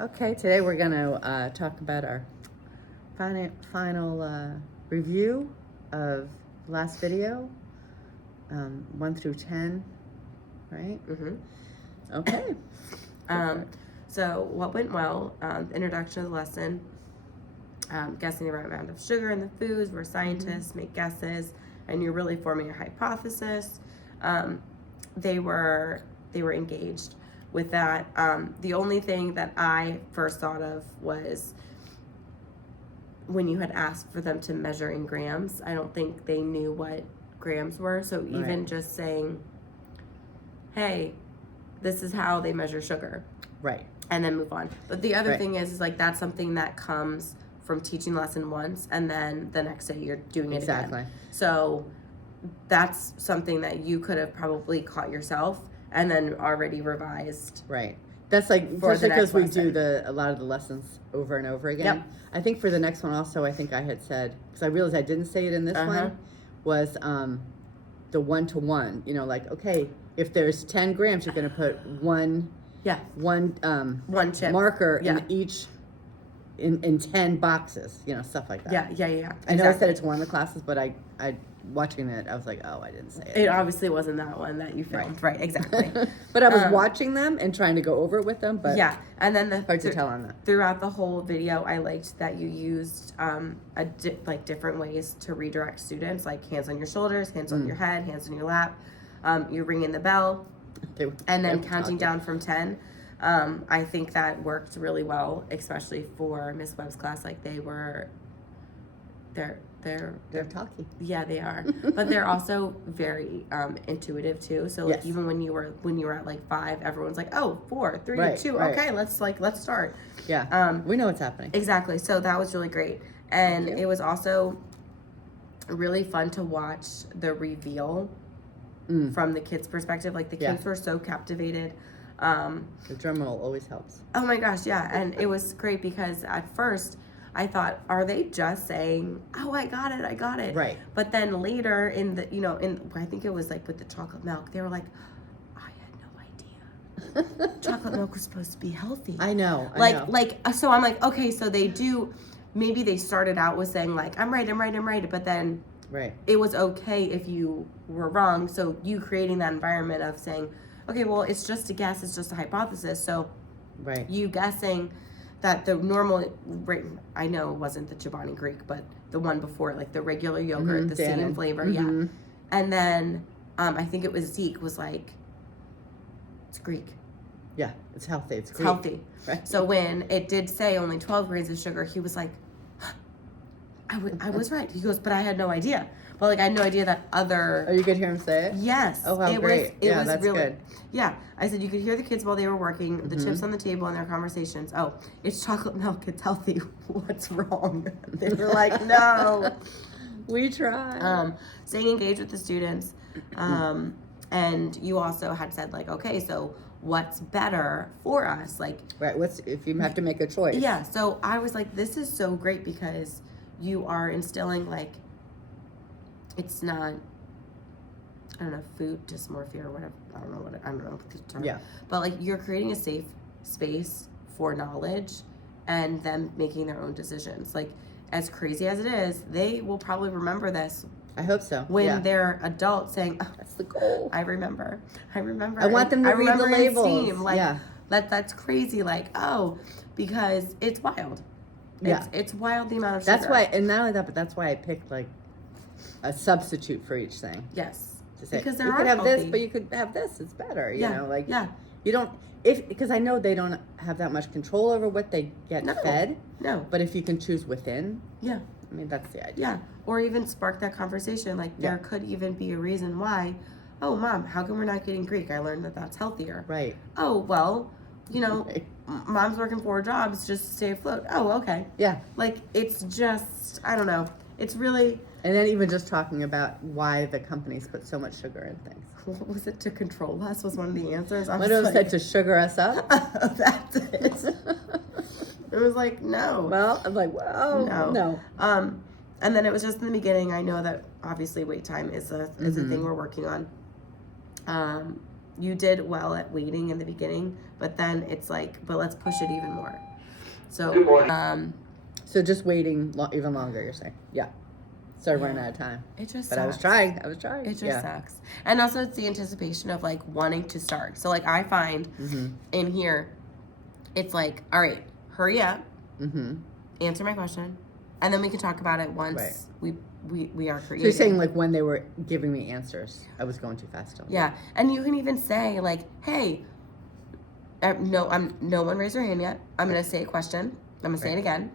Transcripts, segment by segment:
Okay, today we're going to talk about our final review of last video, 1 through 10, right? Mm-hmm. Okay. So what went well, introduction of the lesson, guessing the right amount of sugar in the foods, we're scientists, make guesses, and you're really forming a hypothesis. They were engaged with that. The only thing that I first thought of was when you had asked for them to measure in grams. I don't think they knew what grams were, so even just saying, hey, this is how they measure sugar. Right. And then move on. But the other thing is like that's something that comes from teaching lesson once, and then the next day you're doing it again. So that's something that you could have probably caught yourself and then already revised. Right. That's like, especially because we do a lot of the lessons over and over again. Yep. I think for the next one also, I think I had said, because I realized I didn't say it in this one, was the 1-to-1. You know, like, okay, if there's 10 grams, you're going to put one chip marker in each in 10 boxes, you know, stuff like that. Yeah. I know I said it to one of the classes, but I watching it, I was like, oh, I didn't say it. It obviously wasn't that one that you filmed. Right, exactly. But I was watching them and trying to go over it with them, but yeah. And then hard to tell on that. Throughout the whole video, I liked that you used different ways to redirect students, like hands on your shoulders, hands on your head, hands on your lap. You ring in the bell, and then counting down from 10. I think that worked really well, especially for Miss Webb's class. Like they're talky. Yeah, they are. But they're also very intuitive too. So like even when you were at like 5, everyone's like, oh, 4, 3, 2. Okay, let's start. Yeah. We know what's happening. Exactly. So that was really great. And it was also really fun to watch the reveal from the kids' perspective. Like the kids were so captivated. The drum roll always helps. Oh my gosh, yeah. And it was great because at first I thought, are they just saying, oh, I got it. Right. But then later I think it was like with the chocolate milk, they were like, I had no idea. Chocolate milk was supposed to be healthy. I know. So I'm like, okay, so they do, maybe they started out with saying like, I'm right. But then it was okay if you were wrong. So you creating that environment of saying, okay, well, it's just a guess, it's just a hypothesis. So you guessing that the normal, I know it wasn't the Chobani Greek, but the one before, like the regular yogurt, the same flavor, And then I think it was Zeke was like, it's Greek. Yeah, it's healthy. It's Greek. Healthy. Right. So when it did say only 12 grams of sugar, he was like, I was right. He goes, but I had no idea. But like I had no idea that other. Oh, you could hear him say it? Yes. Oh, how great. It was that's really good. Yeah. I said you could hear the kids while they were working, the chips on the table and their conversations. Oh, it's chocolate milk, it's healthy. What's wrong? They were like, no. We try. Staying engaged with the students. And you also had said like, okay, so what's better for us? Like what's if you have to make a choice. Yeah. So I was like, this is so great because you are instilling like it's not, I don't know, food dysmorphia or whatever. I don't know the term. Yeah. But like you're creating a safe space for knowledge and them making their own decisions. Like as crazy as it is, they will probably remember this. I hope so. When they're adults saying, oh, that's the goal. I remember. I want them to read the labels. That's crazy. Like, oh, because it's wild. It's wild the amount of sugar. That's why, and not only that, but that's why I picked like a substitute for each thing. Yes. To say, because you could have this, but you could have this. It's better. You know, like you don't because I know they don't have that much control over what they get fed. No. But if you can choose within. Yeah. I mean, that's the idea. Yeah. Or even spark that conversation. Like there could even be a reason why. Oh, Mom, how come we're not getting Greek? I learned that that's healthier. Right. Oh, well, you know, Mom's working 4 jobs just to stay afloat. Oh, okay. Yeah. Like it's just, I don't know. It's really. And then even just talking about why the companies put so much sugar in things. What was it, to control us was one of the answers? One of them said to sugar us up. That's it. It was like, no. Well, I'm like, well, no. And then it was just in the beginning. I know that obviously wait time is a thing we're working on. you did well at waiting in the beginning, but then it's like, but let's push it even more. So, so just waiting even longer, you're saying? Yeah. Started running out of time. It just But sucks. I was trying. It just sucks. And also it's the anticipation of like wanting to start. So like I find in here, it's like, all right, hurry up, answer my question, and then we can talk about it once we are creating. So you're saying like when they were giving me answers, I was going too fast still. Yeah. And you can even say like, hey, no one raised their hand yet. I'm going to say a question. I'm going to say it again.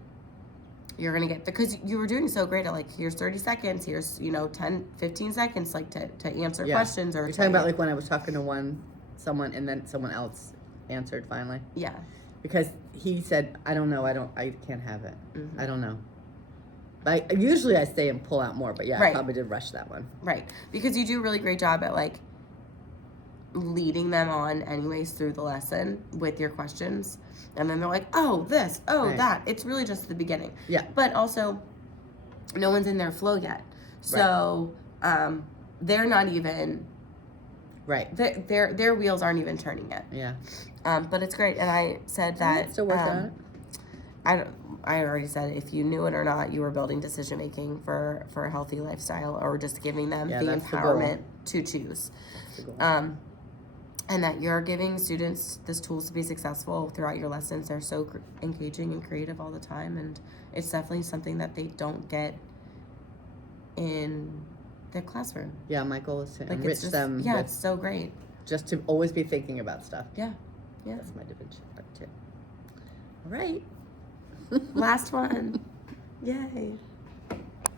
You're going to get, because you were doing so great at like, here's 30 seconds, here's, 10, 15 seconds, like to answer questions. Or you're talking about like when I was talking to someone and then someone else answered finally? Yeah. Because he said, I don't know, I can't have it. I don't know. But usually I stay and pull out more, but I probably did rush that one. Right. Because you do a really great job at like leading them on anyways through the lesson with your questions. And then they're like, oh, this, that. It's really just the beginning. Yeah. But also, no one's in their flow yet. So they're not even... Right. Their wheels aren't even turning yet. Yeah. But it's great. And I said that... Still working on it. I already said if you knew it or not, you were building decision making for a healthy lifestyle, or just giving them the empowerment to choose. And that you're giving students these tools to be successful throughout your lessons. They're so engaging and creative all the time, and it's definitely something that they don't get in their classroom. Yeah, my goal is to Like enrich them. Yeah, it's so great. Just to always be thinking about stuff. Yeah. That's my division part too. All right. Last one. Yay.